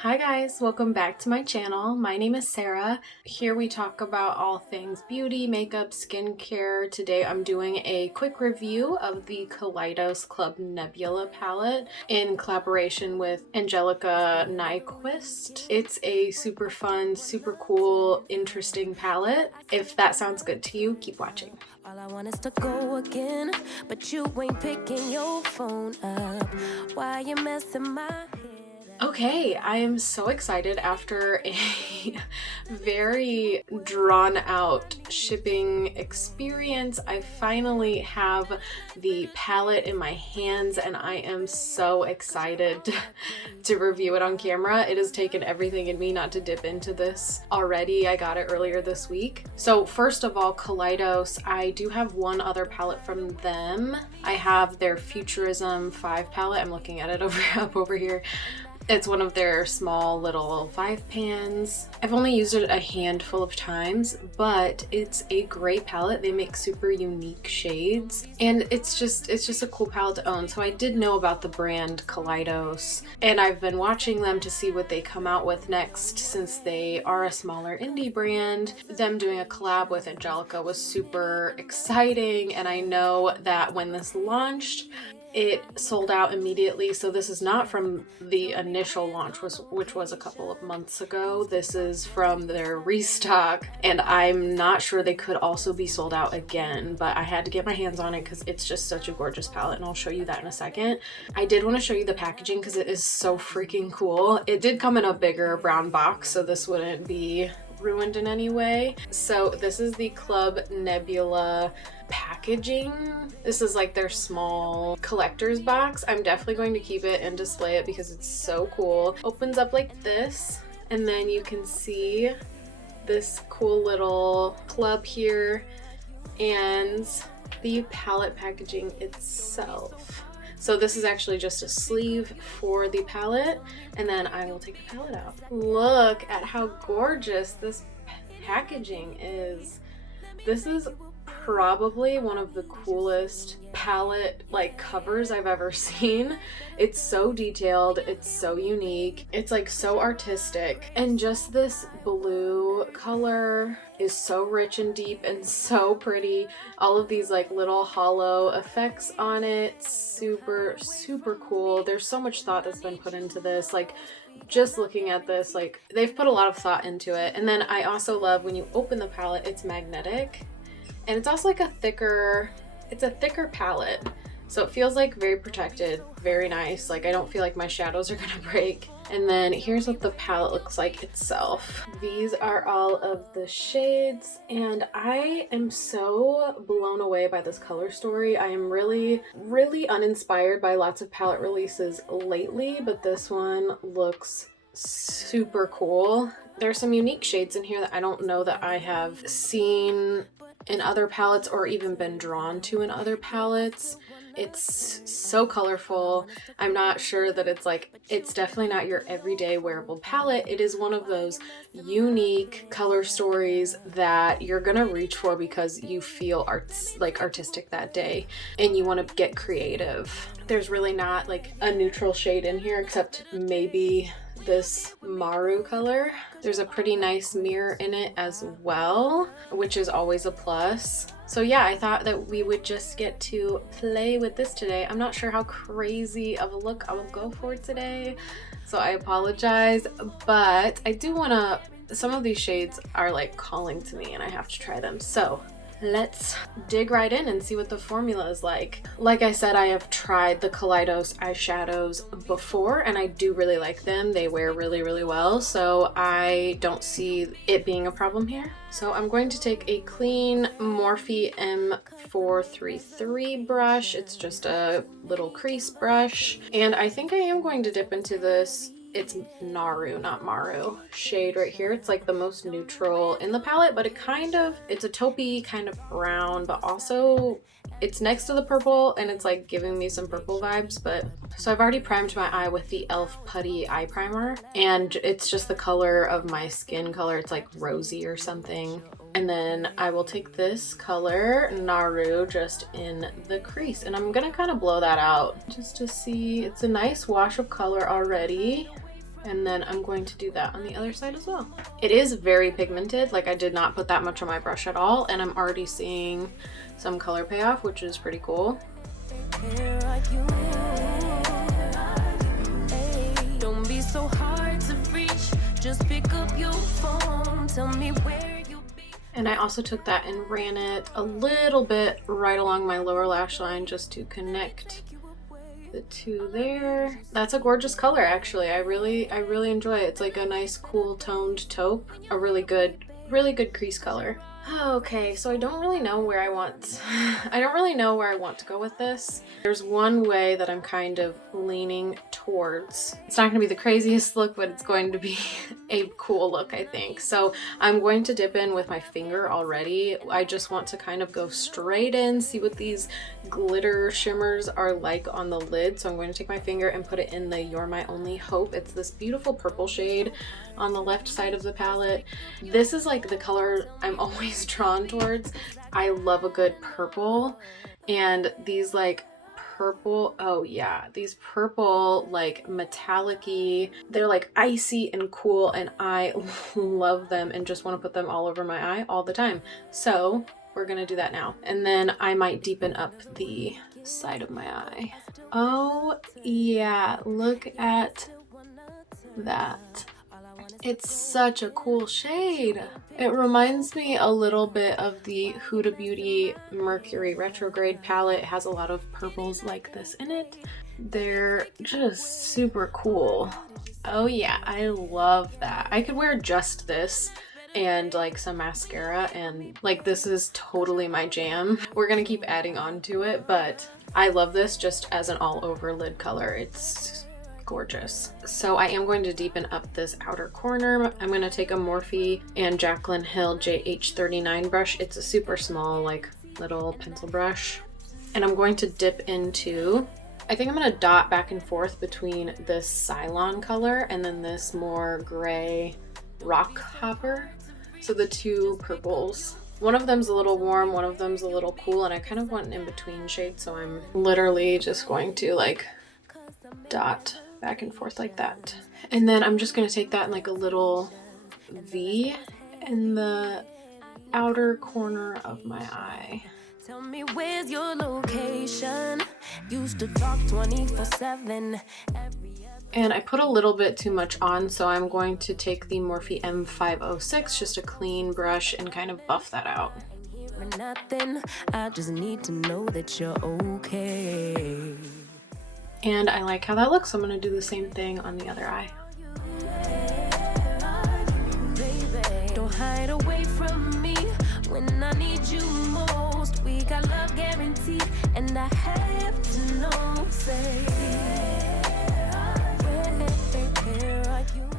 Hi guys, welcome back to my channel. My name is Sarah. Here we talk about all things beauty, makeup, skincare. Today I'm doing a quick review of the Kaleidos Club Nebula palette in collaboration with Angelica Nyqvist. It's a super fun, super cool, interesting palette. If that sounds good to you, keep watching. All I want is to go again, but you ain't picking your phone up. Why you messing my head up? Okay, I am so excited after a very drawn out shipping experience. I finally have the palette in my hands and I am so excited to review it on camera. It has taken everything in me not to dip into this already. I got it earlier this week. So first of all, Kaleidos, I do have one other palette from them. I have their Futurism 5 palette. I'm looking at it up over here. It's one of their small little 5 pans. I've only used it a handful of times, but it's a great palette. They make super unique shades and it's just a cool palette to own. So I did know about the brand Kaleidos and I've been watching them to see what they come out with next since they are a smaller indie brand. Them doing a collab with Angelica was super exciting, and I know that when this launched, it sold out immediately. So this is not from the initial launch, which was a couple of months ago. This is from their restock, and I'm not sure they could also be sold out again, but I had to get my hands on it because it's just such a gorgeous palette, and I'll show you that in a second. I did want to show you the packaging because it is so freaking cool. It did come in a bigger brown box, so this wouldn't be ruined in any way. So this is the Club Nebula packaging. This is like their small collector's box. I'm definitely going to keep it and display it because it's so cool. Opens up like this, and then you can see this cool little club here and the palette packaging itself. So this is actually just a sleeve for the palette, and then I will take the palette out. Look at how gorgeous this packaging is. This is probably one of the coolest palette like covers I've ever seen. It's so detailed, it's so unique, it's like so artistic, and just this blue color is so rich and deep and so pretty. All of these like little hollow effects on it, super cool. There's so much thought that's been put into this. Like, just looking at this, like, they've put a lot of thought into it. And then I also love when you open the palette, it's magnetic, and it's also like a thicker palette, so it feels like very protected, very nice. Like, I don't feel like my shadows are gonna break. And then here's what the palette looks like itself. These are all of the shades, and I am so blown away by this color story. I am really uninspired by lots of palette releases lately, but this one looks super cool. There's some unique shades in here that I don't know that I have seen in other palettes or even been drawn to in other palettes. It's so colorful. I'm not sure that it's definitely not your everyday wearable palette. It is one of those unique color stories that you're gonna reach for because you feel artistic that day and you want to get creative. There's really not like a neutral shade in here except maybe this Maru color. There's a pretty nice mirror in it as well, which is always a plus. So yeah, I thought that we would just get to play with this today. I'm not sure how crazy of a look I will go for today, so I apologize, but I do want to, some of these shades are like calling to me and I have to try them. So let's dig right in and see what the formula is like. Like I said, I have tried the Kaleidos eyeshadows before and I do really like them. They wear really well, so I don't see it being a problem here. So I'm going to take a clean Morphe M433 brush. It's just a little crease brush, and I think I am going to dip into this, it's Naru, not Maru, shade right here. It's like the most neutral in the palette, but it's a taupey kind of brown, but also it's next to the purple and it's like giving me some purple vibes. But so I've already primed my eye with the e.l.f. Putty Eye Primer, and it's just the color of my skin color. It's like rosy or something. And then I will take this color, Naru, just in the crease, and I'm gonna kind of blow that out just to see. It's a nice wash of color already. And then I'm going to do that on the other side as well. It is very pigmented, like I did not put that much on my brush at all, and I'm already seeing some color payoff, which is pretty cool. Don't be so hard to reach, just pick up your phone, tell me where you be. And I also took that and ran it a little bit right along my lower lash line just to connect the two there. That's a gorgeous color, actually. I really enjoy it. It's like a nice cool toned taupe, a really good crease color. Okay, so I don't really know where I want to go with this. There's one way that I'm kind of leaning towards. It's not going to be the craziest look, but it's going to be a cool look, I think. So I'm going to dip in with my finger already. I just want to kind of go straight in, see what these glitter shimmers are like on the lid. So I'm going to take my finger and put it in the You're My Only Hope. It's this beautiful purple shade on the left side of the palette. This is like the color I'm always drawn towards. I love a good purple, and these like purple, oh yeah, these purple like metallic-y, they're like icy and cool, and I love them and just want to put them all over my eye all the time. So we're gonna do that now, and then I might deepen up the side of my eye. Oh yeah, look at that. It's such a cool shade. It reminds me a little bit of the Huda Beauty Mercury Retrograde palette. It has a lot of purples like this in it. They're just super cool. Oh yeah, I love that. I could wear just this and like some mascara, and like this is totally my jam. We're gonna keep adding on to it, but I love this just as an all over lid color. It's gorgeous. So I am going to deepen up this outer corner. I'm going to take a Morphe and Jaclyn Hill JH39 brush. It's a super small like little pencil brush, and I'm going to dip into, I think I'm going to dot back and forth between this Cylon color and then this more gray rock hopper. So the two purples. One of them's a little warm, one of them's a little cool, and I kind of want an in-between shade, so I'm literally just going to like dot back and forth like that. And then I'm just going to take that in like a little V in the outer corner of my eye. Tell me where's your location? Used to talk 24/7. And I put a little bit too much on, so I'm going to take the Morphe M506, just a clean brush, and kind of buff that out. Nothing. I just need to know that you're okay. And I like how that looks, so I'm going to do the same thing on the other eye. Baby, don't hide away from me when I need you most. We got love guaranteed, and I have to know, say, where are you?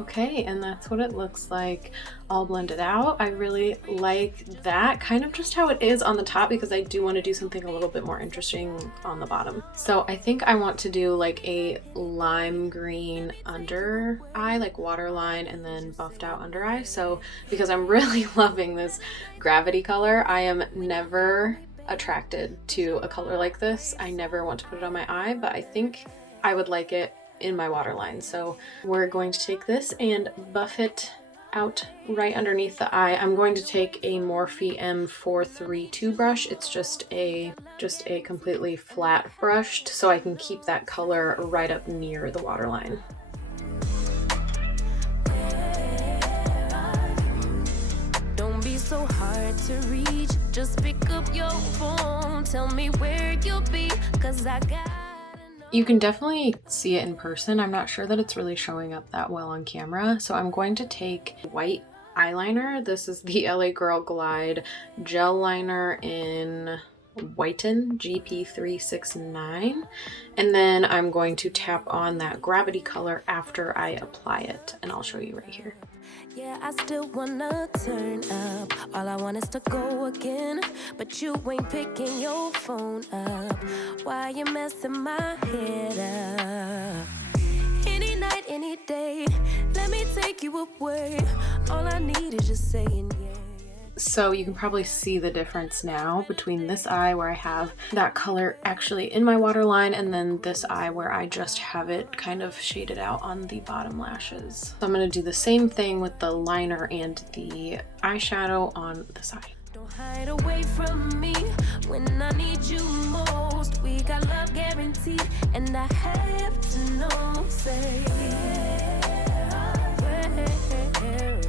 Okay, and that's what it looks like all blended out. I really like that, kind of just how it is on the top, because I do want to do something a little bit more interesting on the bottom. So I think I want to do like a lime green under eye, like waterline, and then buffed out under eye. So because I'm really loving this Gravity color, I am never attracted to a color like this. I never want to put it on my eye, but I think I would like it in my waterline. So we're going to take this and buff it out right underneath the eye. I'm going to take a Morphe M432 brush. It's just a completely flat brushed, so I can keep that color right up near the waterline. Don't be so hard to reach. Just pick up your phone. Tell me where you'll be, 'cause I got. You can definitely see it in person. I'm not sure that it's really showing up that well on camera. So I'm going to take white eyeliner. This is the LA Girl Glide gel liner in Whiten GP369. And then I'm going to tap on that Gravity color after I apply it. And I'll show you right here. Yeah, I still wanna turn up. All I want is to go again, but you ain't picking your phone up. Why you messing my head up? Any night, any day, let me take you away. All I need is just saying yeah. So you can probably see the difference now between this eye where I have that color actually in my waterline and then this eye where I just have it kind of shaded out on the bottom lashes. So I'm going to do the same thing with the liner and the eyeshadow on this eye. Don't hide away from me when I need you most. We got love guaranteed, and I have to know, say, where are you?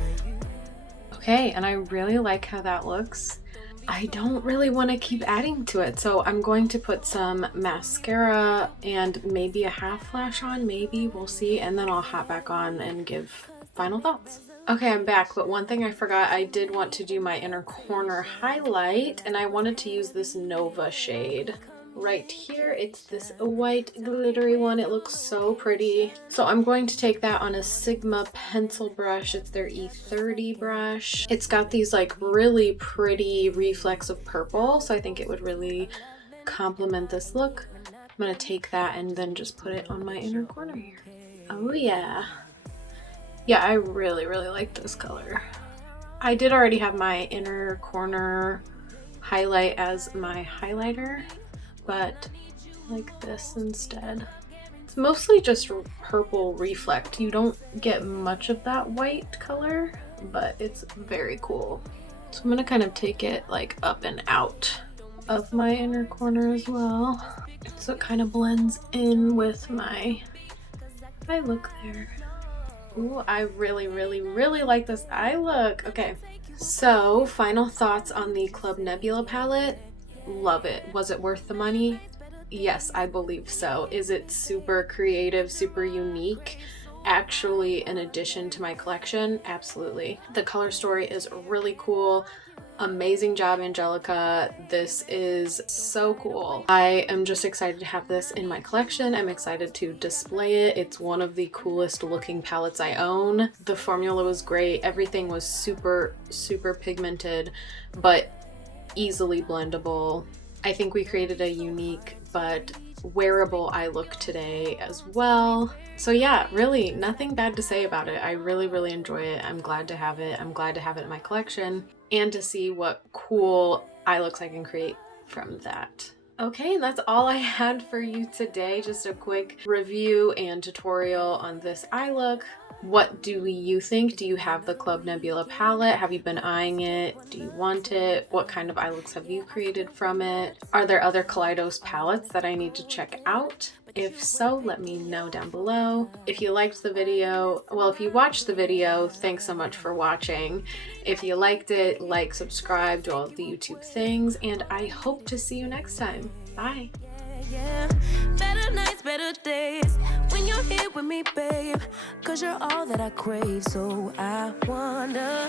Okay, and I really like how that looks. I don't really want to keep adding to it, so I'm going to put some mascara and maybe a half lash on, maybe, we'll see, and then I'll hop back on and give final thoughts. Okay, I'm back, but one thing I forgot, I did want to do my inner corner highlight, and I wanted to use this Nova shade. Right here, it's this white glittery one. It looks so pretty. So I'm going to take that on a Sigma pencil brush. It's their E30 brush. It's got these like really pretty reflects of purple, so I think it would really complement this look. I'm gonna take that and then just put it on my inner corner here. Oh yeah. Yeah, I really like this color. I did already have my inner corner highlight as my highlighter, but I like this instead. It's mostly just purple reflect. You don't get much of that white color, but it's very cool. So I'm gonna kind of take it like up and out of my inner corner as well. So it kind of blends in with my eye look there. Ooh, I really like this eye look. Okay, so final thoughts on the Club Nebula palette. Love it. Was it worth the money? Yes, I believe so. Is it super creative, super unique? Actually an addition to my collection? Absolutely. The color story is really cool. Amazing job, Angelica. This is so cool. I am just excited to have this in my collection. I'm excited to display it. It's one of the coolest looking palettes I own. The formula was great. Everything was super pigmented, but easily blendable. I think we created a unique but wearable eye look today as well. So yeah, really nothing bad to say about it. I really enjoy it. I'm glad to have it. I'm glad to have it in my collection and to see what cool eye looks I can create from that. Okay, and that's all I had for you today. Just a quick review and tutorial on this eye look. What do you think? Do you have the Club Nebula palette? Have you been eyeing it? Do you want it? What kind of eye looks have you created from it? Are there other Kaleidos palettes that I need to check out? If so, let me know down below. If you liked the video, well, if you watched the video, thanks so much for watching. If you liked it, like, subscribe, do all the YouTube things, and I hope to see you next time. Bye. Yeah, better nights, better days when you're here with me, babe, 'cause you're all that I crave. So I wonder